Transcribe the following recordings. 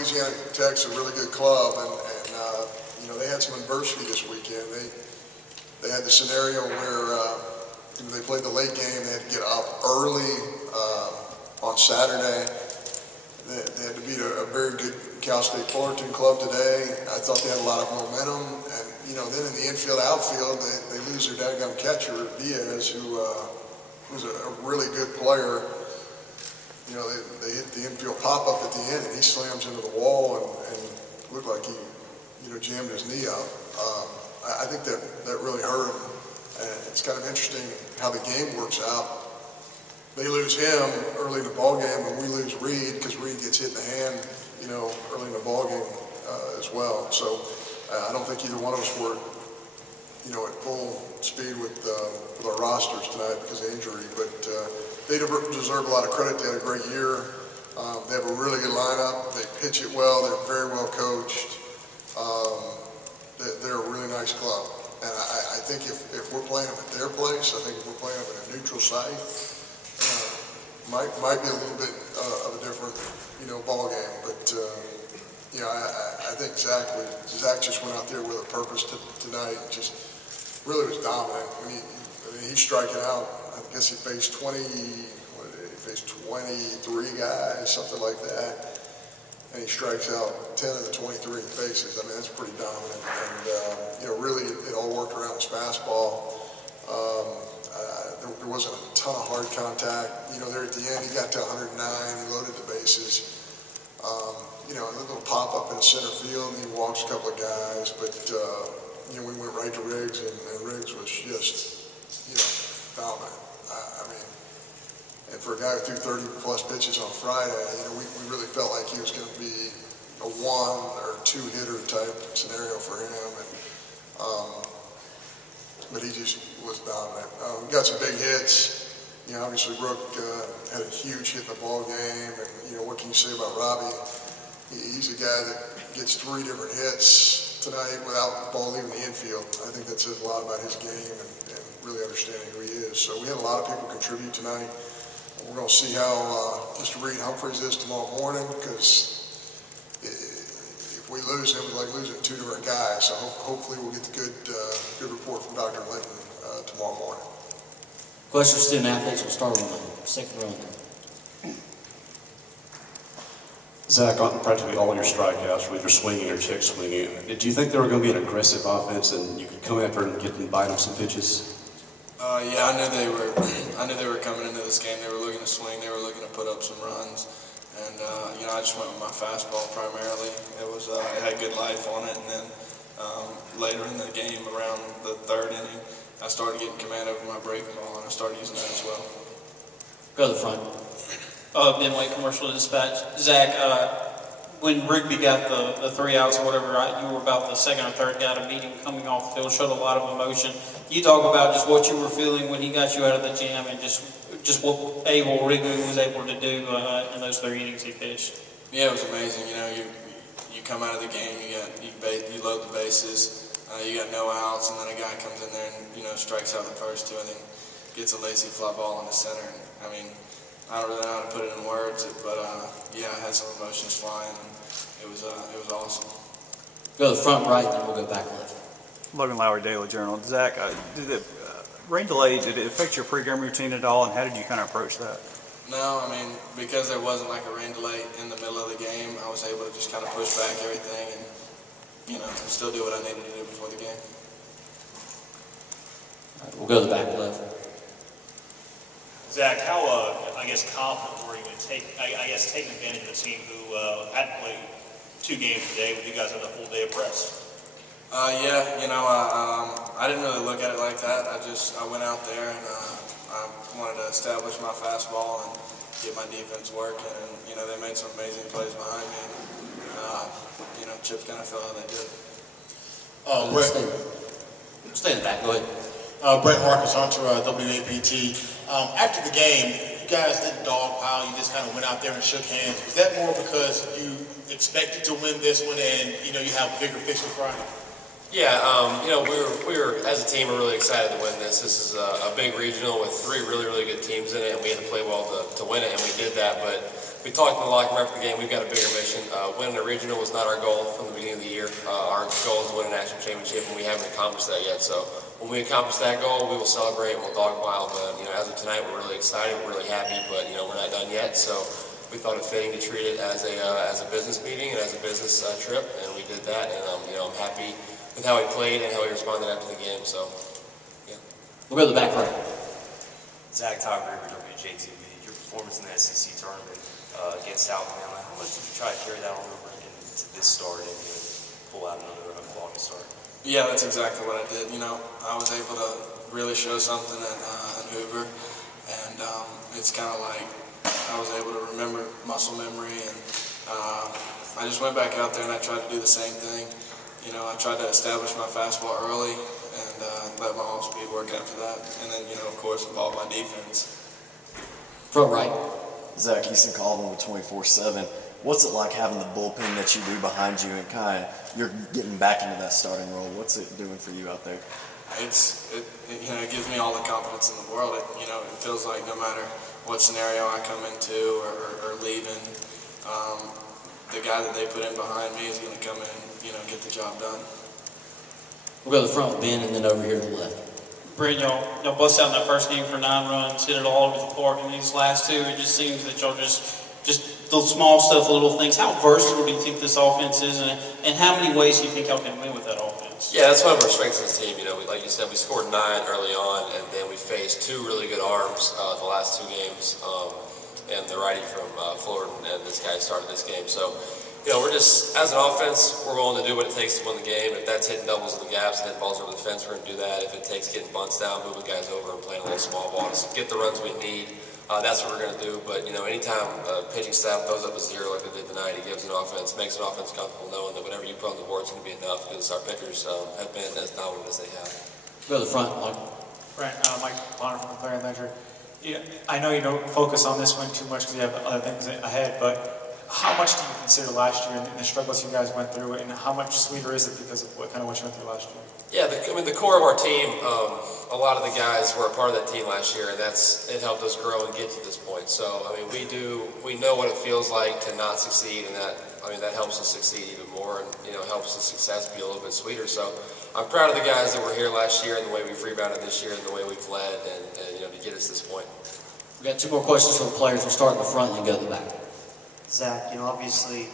Louisiana Tech's a really good club, and you know, they had some adversity this weekend. They had the scenario where you know, they played the late game. They had to get up early on Saturday. They had to beat a very good Cal State Fullerton club today. I thought they had a lot of momentum, and you know, then in the infield, outfield, they lose their dadgum catcher Diaz, who was a really good player. You know, they hit the infield pop-up at the end, and he slams into the wall and looked like he, you know, jammed his knee up. I think that really hurt him. And it's kind of interesting how the game works out. They lose him early in the ball game, and we lose Reed because Reed gets hit in the hand, you know, early in the ball game as well. So I don't think either one of us were, you know, at full speed with our rosters tonight because of injury. But they deserve a lot of credit. They had a great year. They have a really good lineup. They pitch it well. They're very well coached. They're a really nice club. And I think if we're playing them at their place, I think if we're playing them at a neutral site, might be a little bit of a different, you know, ball game. But you know, I think Zach just went out there with a purpose tonight. Just really was dominant. He's striking out. I guess he faced 23 guys, something like that. And he strikes out 10 of the 23 faces. I mean, that's pretty dominant. And, you know, really it all worked around his fastball. There wasn't a ton of hard contact. You know, there at the end, he got to 109. He loaded the bases. You know, a little pop-up in the center field, and he walks a couple of guys. But, you know, we went right to Riggs, and Riggs was just, you know, dominant. I mean, and for a guy who threw 30-plus pitches on Friday, you know, we really felt like he was going to be a one or two hitter type scenario for him, and but he just was dominant. We got some big hits. You know, obviously Rook had a huge hit in the ball game, and you know, what can you say about Robbie? He's a guy that gets 3 different hits tonight without the ball leaving the infield. I think that says a lot about his game and really understanding who he is. So we had a lot of people contribute tonight. We're going to see how Mr. Reed Humphreys is tomorrow morning, because if we lose him, it's like losing 2 different guys. So hopefully we'll get the good report from Dr. Linton tomorrow morning. Questions, student athletes. We'll start on the second row. Zach, on practically all your strikeouts, whether you're swinging or check swinging, did you think they were going to be an aggressive offense and you could come after and get and bite them some pitches? Yeah, I knew they were coming into this game. They were looking to swing. They were looking to put up some runs, and you know, I just went with my fastball primarily. It had good life on it, and then later in the game, around the 3rd inning, I started getting command over my breaking ball, and I started using that as well. Go to the front. Ben White, Commercial Dispatch. Zach, when Rigby got the 3 outs or whatever, right, you were about the 2nd or 3rd guy to beat him coming off the field, showed a lot of emotion. You talk about just what you were feeling when he got you out of the jam and just what Rigby was able to do in those 3 innings he pitched. Yeah, it was amazing. You know, you come out of the game, you load the bases, you got no outs, and then a guy comes in there and, you know, strikes out the first 2 and then gets a lazy fly ball in the center. And, I mean, I don't really know how to put it in words, but yeah, I had some emotions flying, and it was awesome. Go to the front right, then we'll go back left. Logan Lowry, Daily Journal. Zach, did the rain delay, did it affect your pregame routine at all, and how did you kind of approach that? No, I mean, because there wasn't like a rain delay in the middle of the game, I was able to just kind of push back everything and, you know, still do what I needed to do before the game. All right, we'll go to the back left. Zach, how, I guess, confident were you in taking advantage of a team who hadn't played 2 games today, with you guys having a full day of press? Yeah, you know, I didn't really look at it like that. I went out there and I wanted to establish my fastball and get my defense working. And, you know, they made some amazing plays behind me. And, you know, chips kind of fell how they did. Stay in the back, go ahead. Brent Marcus Hunter, WAPT. After the game, you guys didn't dogpile, you just kind of went out there and shook hands. Was that more because you expected to win this one and, you know, you have bigger fish to fry? Yeah, you know, we were as a team, we're really excited to win this. This is a big regional with 3 really good teams in it, and we had to play well to win it, and we did that. But we talked in the locker room after the game. We've got a bigger mission. Winning a regional was not our goal from the beginning of the year. Our goal is to win a national championship, and we haven't accomplished that yet. So when we accomplish that goal, we will celebrate and we'll dogpile. But as of tonight, we're really excited. We're really happy, but we're not done yet. So we thought it fitting to treat it as a business meeting and as a business trip, and we did that. And I'm happy with how he played and how he responded after the game. So yeah. We'll go to the back right. Zach Rooker, WJTV. Your performance in the SEC tournament against Alabama, how much did you try to carry that on over into this start and pull out another quality start? Yeah, that's exactly what I did. I was able to really show something at Hoover, and it's kind of like I was able to remember muscle memory, and I just went back out there and I tried to do the same thing. I tried to establish my fastball early and let my off-speed work after that, and then of course involve my defense. Front right. Zach, Easton Colvin with 24/7. What's it like having the bullpen that you do behind you and you're getting back into that starting role? What's it doing for you out there? It gives me all the confidence in the world. It feels like no matter what scenario I come into or leaving, the guy that they put in behind me is going to come in, get the job done. We'll go to the front with Ben and then over here to the left. Brent, y'all bust out in that first game for 9 runs, hit it all over the park. In these last two, it just seems that y'all just the small stuff, the little things. How versatile do you think this offense is, and how many ways do you think y'all can win with that offense? Yeah, that's one of our strengths in this team. Like you said, we scored 9 early on, and then we faced 2 really good arms the last 2 games, and the righty from Florida, and this guy started this game. So, we're just, as an offense, we're willing to do what it takes to win the game. If that's hitting doubles in the gaps and hitting balls over the fence, we're going to do that. If it takes getting bunts down, moving guys over, and playing a little small ball to get the runs we need, that's what we're going to do. But, anytime pitching staff goes up a 0 like they did tonight, it gives an offense, makes an offense comfortable knowing that whatever you put on the board is going to be enough, because our pitchers have been as dominant as they have. Go to the front, Mike. Brent, Mike Bonner from the Clarion Ledger. I know you don't focus on this one too much because you have other things ahead, but how much do you consider last year and the struggles you guys went through, and how much sweeter is it because of what you went through last year? Yeah, the core of our team, a lot of the guys were a part of that team last year, and it helped us grow and get to this point. So, we know what it feels like to not succeed, and that helps us succeed even more, and, helps the success be a little bit sweeter. So, I'm proud of the guys that were here last year and the way we've rebounded this year and the way we've led, and to get us this point. We've got 2 more questions from the players. We'll start in the front and then go to the back. Zach, obviously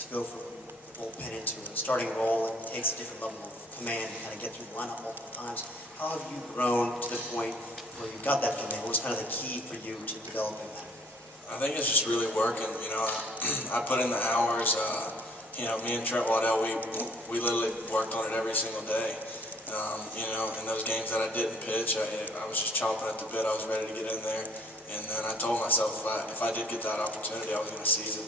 to go from the bullpen into a starting role, it takes a different level of command to kind of get through the lineup multiple times. How have you grown to the point where you've got that command? What's kind of the key for you to developing that? I think it's just really working. I put in the hours. Me and Trent Waddell, we literally worked on it every single day. In those games that I didn't pitch, I was just chomping at the bit. I was ready to get in there. And then I told myself if I did get that opportunity, I was going to seize it.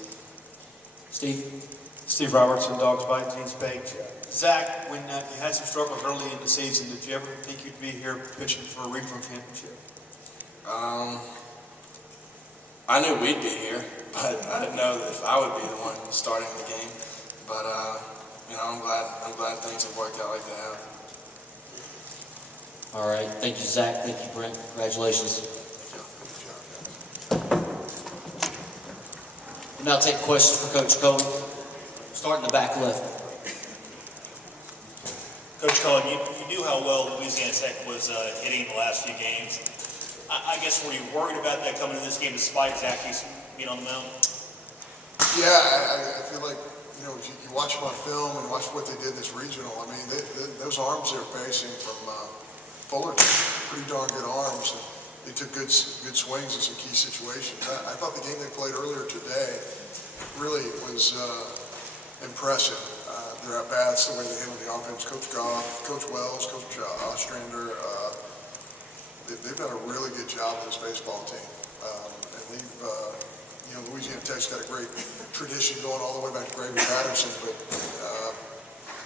Steve Roberts from Dogs Bite, Jeans Baked. Zach, when you had some struggles early in the season, did you ever think you'd be here pitching for a regional championship? I knew we'd be here, but I didn't know that if I would be the one starting the game. But I'm glad things have worked out like they have. All right. Thank you, Zach. Thank you, Brent. Congratulations. We'll now take questions for Coach Cohen. Start in the back left. Coach Cohen, you knew how well Louisiana Tech was hitting the last few games. I guess were you worried about that coming into this game despite Zach being on the mound? Yeah, I feel like, if you watch them on film and watch what they did this regional, those arms they're facing from Fullerton, pretty darn good arms. And they took good swings in some key situations. I thought the game they played earlier today really was impressive. Their at-bats, the way they handled the offense, Coach Goff, Coach Wells, Coach Ostrander, they've done a really good job with this baseball team. And they've, Louisiana Tech's got a great tradition going all the way back to Gravy Patterson, but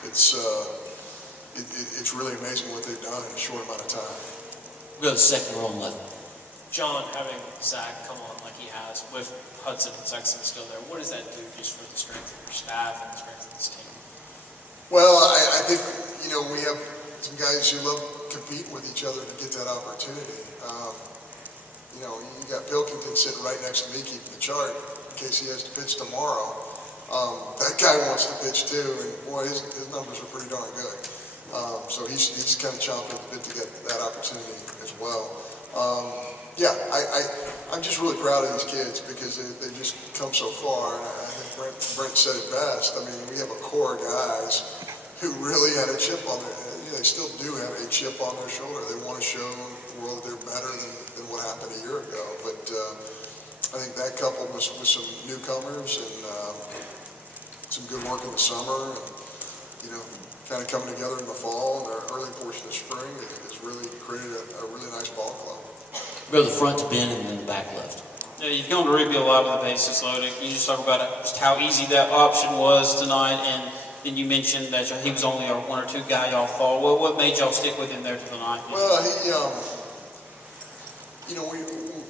it's really amazing what they've done in a short amount of time. We'll go to the second row on left. John, having Zach come on like he has with Hudson and Sexton still there, what does that do just for the strength of your staff and the strength of this team? Well, I think, we have some guys who love competing with each other to get that opportunity. You got Pilkington sitting right next to me keeping the chart. case he has to pitch tomorrow. That guy wants to pitch too, and boy, his numbers are pretty darn good. So he's kind of chomping at the bit to get that opportunity as well. Yeah, I'm just really proud of these kids because they just come so far. And I think Brent said it best. I mean, we have a core of guys who really had a chip on their, they still do have a chip on their shoulder. They want to show the world that they're better than what happened a year ago. But I think that coupled with some newcomers and some good work in the summer, and kind of coming together in the fall and the early portion of spring, has really created a really nice ball club. Go to the front to Ben and then the back left. Yeah, you've gone to Rigby a lot with the bases loaded. Can you just talk about just how easy that option was tonight? And then you mentioned that he was only a one or two guy y'all thought. What made y'all stick with him there to the ninth? Well,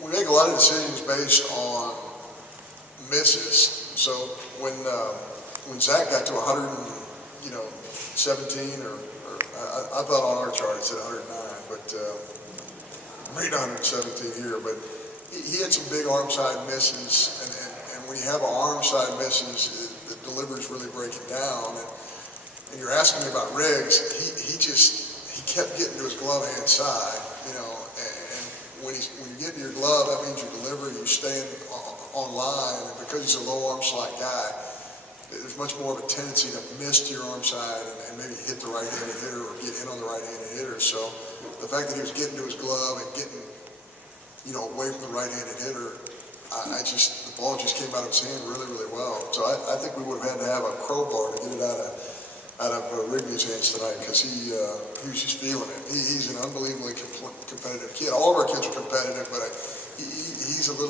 we make a lot of decisions based on misses. So when Zach got to 117 or I thought on our chart it said 109, but I'm reading 117 here. But he had some big arm side misses, and when you have arm side misses, the delivery's really breaking down. And you're asking me about Riggs. He kept getting to his glove hand side, and when you get to your glove, that means you deliver, you stay on line, and because he's a low arm slide guy, there's much more of a tendency to miss to your arm side and maybe hit the right-handed hitter or get in on the right-handed hitter. So the fact that he was getting to his glove and getting, away from the right-handed hitter, the ball just came out of his hand really, really well. So I think we would have had to have a crowbar to get it out of Rigby's hands tonight because he was just feeling it. He's an unbelievably competitive kid. All of our kids are competitive, but he's on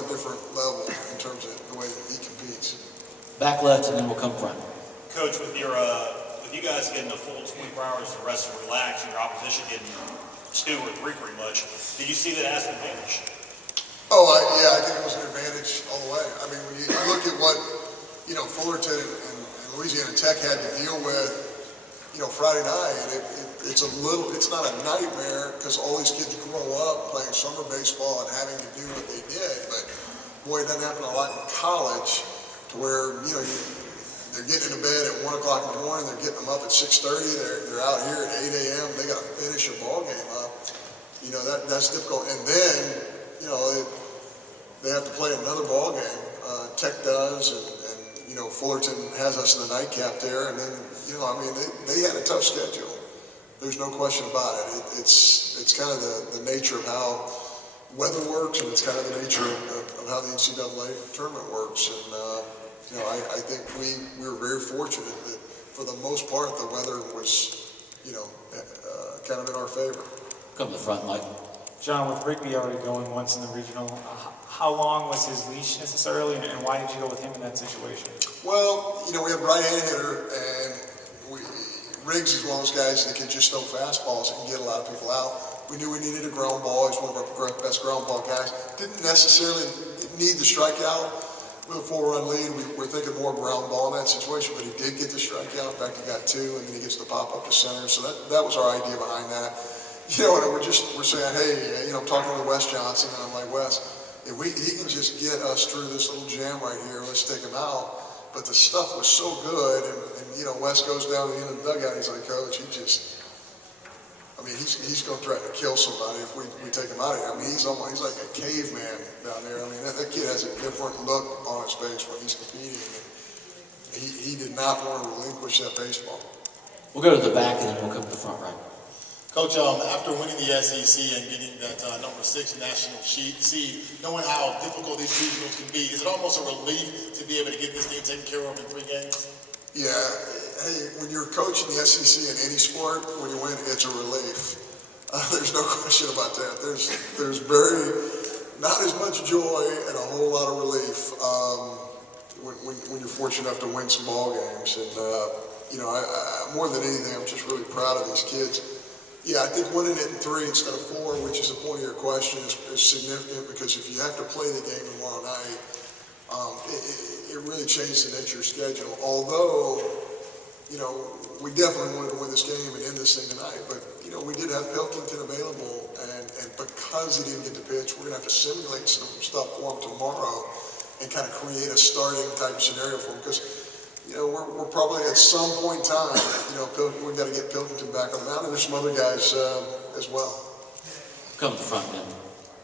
a different level in terms of the way that he competes. Back left, and then we'll come front. Coach, with you guys getting a full 24 hours to rest and relax, and your opposition getting 2 or 3 pretty much, did you see that as an advantage? Oh, I think it was an advantage all the way. I mean, when you look at what Fullerton and Louisiana Tech had to deal with, Friday night, it's not a nightmare because all these kids grow up playing summer baseball and having to do what they did. But boy, it doesn't happen a lot in college. To where they're getting into bed at 1 o'clock in the morning, they're getting them up at 6:30, they're out here at 8 a.m. They got to finish a ball game up. That's difficult. And then they have to play another ball game. Tech does, and Fullerton has us in the nightcap there. And then they had a tough schedule. There's no question about it. It's kind of the nature of how weather works, and it's kind of the nature of how the NCAA tournament works. And I think we were very fortunate that for the most part the weather was kind of in our favor. Come to the front, Mike. John, with Rigby already going once in the regional, how long was his leash necessarily, and why did you go with him in that situation? Well, we have a right-handed hitter, and Riggs is one of those guys that can just throw fastballs and get a lot of people out. We knew we needed a ground ball. He's one of our best ground ball guys. Didn't necessarily need the strikeout. With a 4-run lead, we're thinking more ground ball in that situation, but he did get the strikeout. In fact, he got 2, and then he gets the pop up to center. So that was our idea behind that. And we're saying, hey, I'm talking with Wes Johnson, and I'm like, Wes, if he can just get us through this little jam right here, let's take him out. But the stuff was so good, and Wes goes down to the end of the dugout. He's like, Coach, he's going to threaten to kill somebody if we take him out of here. I mean, he's like a caveman down there. I mean, that kid has a different look on his face when he's competing. And he did not want to relinquish that baseball. We'll go to the back, and then we'll come to the front right. Coach, after winning the SEC and getting that number 6 national seed, knowing how difficult these regionals can be, is it almost a relief to be able to get this thing taken care of in 3 games? Yeah. Hey, when you're coaching the SEC in any sport, when you win, it's a relief. There's no question about that. There's not as much joy and a whole lot of relief when you're fortunate enough to win some ball games. And I more than anything, I'm just really proud of these kids. Yeah, I think winning it in 3 instead of 4, which is the point of your question, is significant because if you have to play the game tomorrow night, it really changed the nature of schedule. Although, we definitely wanted to win this game and end this thing tonight, but, we did have Pilkington available, and because he didn't get to pitch, we're going to have to simulate some stuff for him tomorrow. and kind of create a starting type scenario for them. Because, you know, we're probably at some point in time, you know, we've got to get Pilkington back on the mound, and there's some other guys as well. Come to the front, Ben.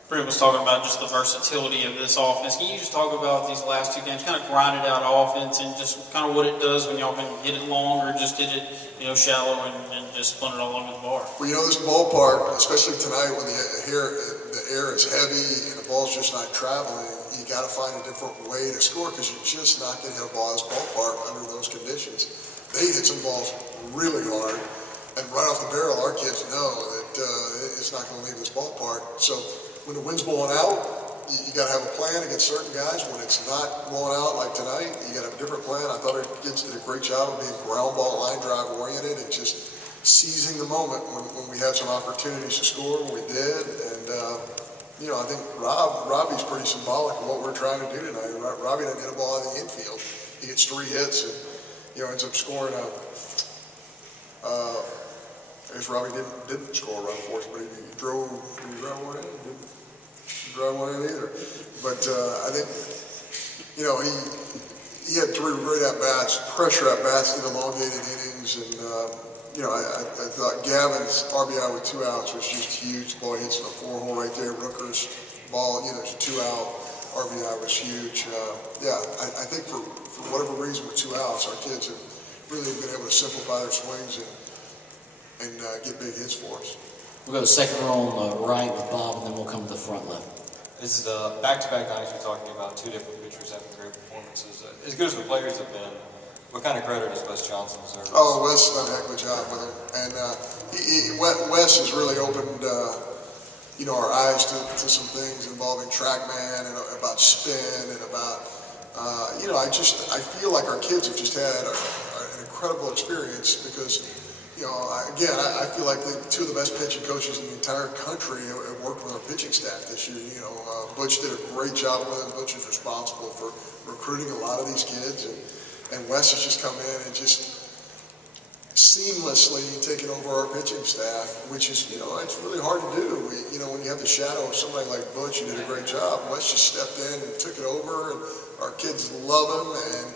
Brent was talking about just the versatility of this offense. Can you just talk about these last two games, kind of grinded out offense and just kind of what it does when y'all can hit it long or just hit it, you know, shallow and just spun it all over the bar? Well, you know, this ballpark, especially tonight when the air is heavy and the ball's just not traveling, you got to find a different way to score because you're just not going to hit a ball this ballpark under those conditions. They hit some balls really hard, and right off the barrel, our kids know that it's not going to leave this ballpark. So when the wind's blowing out, you got to have a plan against certain guys. When it's not blowing out like tonight, you got to have a different plan. I thought our kids did a great job of being ground ball, line drive oriented, and just seizing the moment when we had some opportunities to score. We did, and you know, I think Robbie's pretty symbolic of what we're trying to do tonight. Robbie didn't hit a ball out of the infield. He gets 3 hits, and you know, ends up scoring a. I guess Robbie didn't score a run for us, but he drove. Did he drive one in? Didn't drive one in either. But I think, you know, he had 3 great at bats, pressure at bats in elongated innings, and you know, I thought Gavin's RBI with 2 outs was just huge. Boy, hits the 4-hole right there. Rooker's ball, you know, there's a 2-out RBI was huge. Yeah, I think for whatever reason with 2 outs, our kids have really been able to simplify their swings and get big hits for us. We'll go to second row on the right with Bob, and then we'll come to the front left. This is back-to-back nights you're talking about 2 different pitchers having great performances. As good as the players have been, what kind of credit does Wes Johnson deserve? Oh, Wes has done a heck of a job with him, and Wes has really opened, you know, our eyes to some things involving TrackMan and about spin and about, you know, I feel like our kids have just had an incredible experience because, you know, I feel like the 2 of the best pitching coaches in the entire country have worked with our pitching staff this year. You know, Butch did a great job with them. Butch is responsible for recruiting a lot of these kids, and Wes has just come in and just seamlessly taken over our pitching staff, which is, you know, it's really hard to do. You know, when you have the shadow of somebody like Butch who did a great job, Wes just stepped in and took it over, and our kids love him, and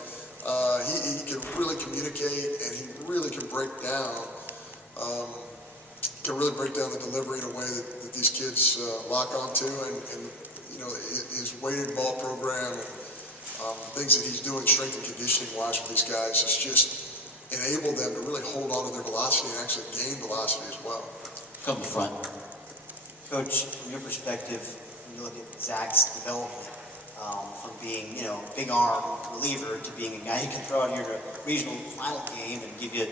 he can really communicate, and he really can break down the delivery in a way that these kids lock onto, and you know, his weighted ball program and things that he's doing strength and conditioning wise with these guys has just enabled them to really hold on to their velocity and actually gain velocity as well. Come to the front. Coach, from your perspective, when you look at Zach's development, from being, you know, big arm reliever to being a guy who can throw out here in a regional final game and give you,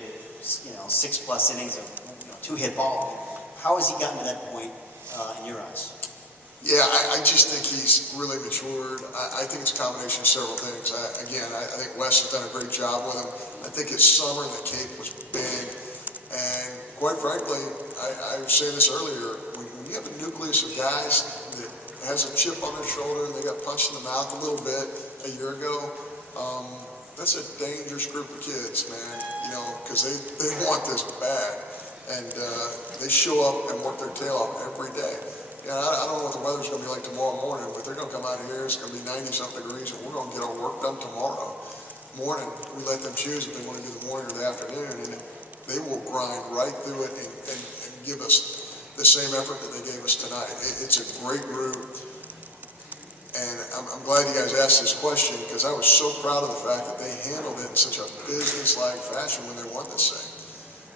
you know, 6+ innings of, you know, 2-hit ball. How has he gotten to that point in your eyes? Yeah, I just think he's really matured. I think it's a combination of several things. I think Wes has done a great job with him. I think his summer in the Cape was big. And quite frankly, I was saying this earlier, when you have a nucleus of guys that has a chip on their shoulder and they got punched in the mouth a little bit a year ago, that's a dangerous group of kids, man, you know, because they want this bad. And they show up and work their tail off every day. Yeah, I don't know what the weather's going to be like tomorrow morning, but they're going to come out of here, it's going to be 90-something degrees, and we're going to get our work done tomorrow morning. We let them choose if they want to do the morning or the afternoon, and they will grind right through it and give us the same effort that they gave us tonight. It's a great group, and I'm glad you guys asked this question, because I was so proud of the fact that they handled it in such a business-like fashion when they won this thing,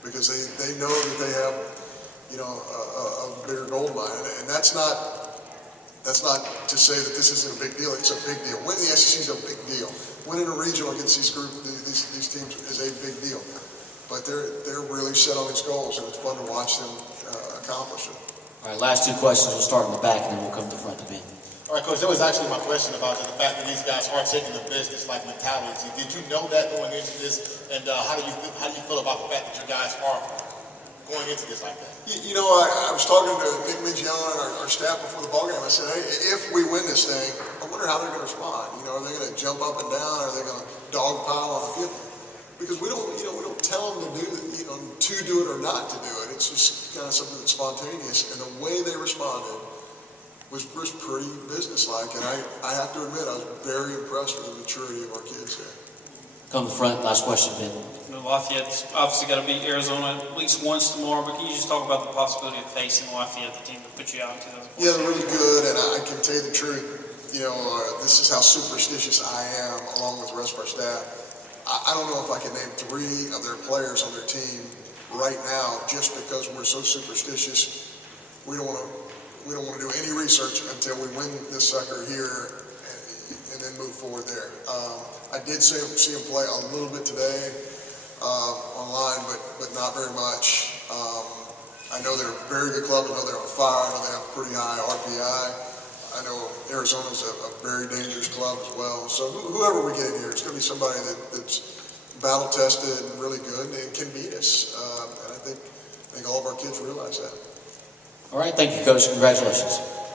because they know that they have, you know, a bigger gold mine, and that's not to say that this isn't a big deal. It's a big deal. Winning the SEC is a big deal. Winning a regional against these teams is a big deal. But they're really set on these goals, and it's fun to watch them accomplish them. All right, last 2 questions. We'll start in the back, and then we'll come to the front to Ben. All right, Coach, that was actually my question about the fact that these guys are taking the business-like mentality. Did you know that going into this, and how do you feel about the fact that you guys are going into this like that? You know, I was talking to Nick Migion and our staff before the ballgame. I said, hey, if we win this thing, I wonder how they're going to respond. You know, are they going to jump up and down? Are they going to dogpile on the field? Because we don't tell them to do it or not to do it. It's just kind of something that's spontaneous. And the way they responded was pretty businesslike, and I have to admit, I was very impressed with the maturity of our kids there. Come to the front, last question, Ben. You know, Lafayette's obviously got to beat Arizona at least once tomorrow, but can you just talk about the possibility of facing Lafayette, the team that put you out in 2014? Yeah, they're really good, and I can tell you the truth. You know, this is how superstitious I am, along with the rest of our staff. I don't know if I can name 3 of their players on their team right now, just because we're so superstitious. We don't want to do any research until we win this sucker here, and then move forward there. I did see him play a little bit today online, but not very much. I know they're a very good club. I know they're on fire. I know they have a pretty high RPI. I know Arizona's a very dangerous club as well. So whoever we get in here, it's going to be somebody that's battle-tested and really good and can beat us. And I think all of our kids realize that. All right, thank you, Coach. Congratulations.